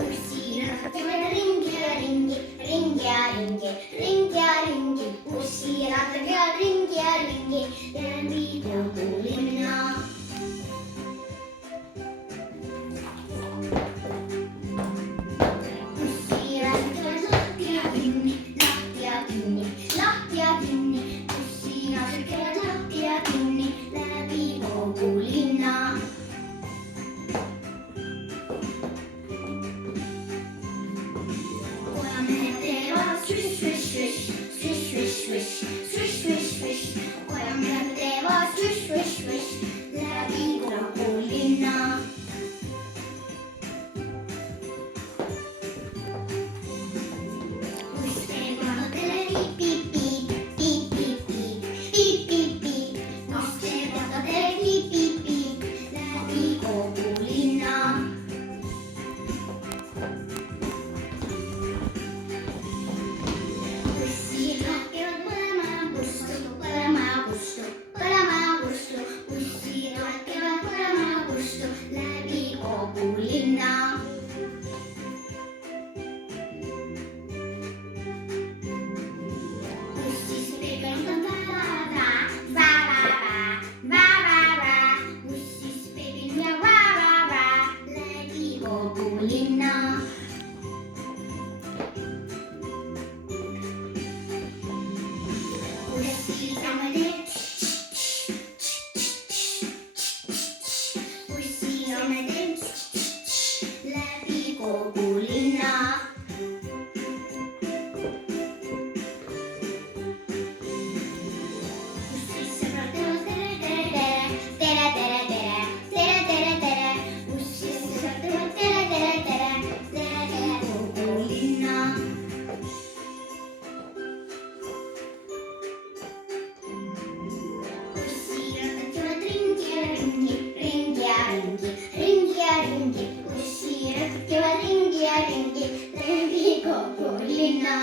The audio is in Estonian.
Uscirà ringi, ringi, uscirà ringi, ringi, copolina. Uscirà lahtia pinni, uscirà lahtia pinni, läbi kogu linna. Kojamehed teevad swish, swish, swish, swish, swish, swish, swish, swish, swish. Kojamehed teevad swish, swish, swish, läbi kogu linna. Buss teeb jalgadele piip, piip, piip, piip, piip, piip, piip, piip. Buss teeb jalgadele piip, piip, piip, läbi kogu linna. Bussid lahtivad põlema kustu, bussid lahtivad põlema kustu, läbi kogu linna. Bussis peegeldab vä-vä-vä, bussis peegeldab vä-vä-vä, läbi kogu linna. Bussijaama teeb bussijaama teeb läbi kogu linna. Bussis sõbrad teevad tere, tere, tere, tere, tere, tere, tere, tere. Bussis sõbrad teevad tere, tere, tere, tere, tere kogu linna. Uscirà ringi, uscirà ringi, läbi kogu linna.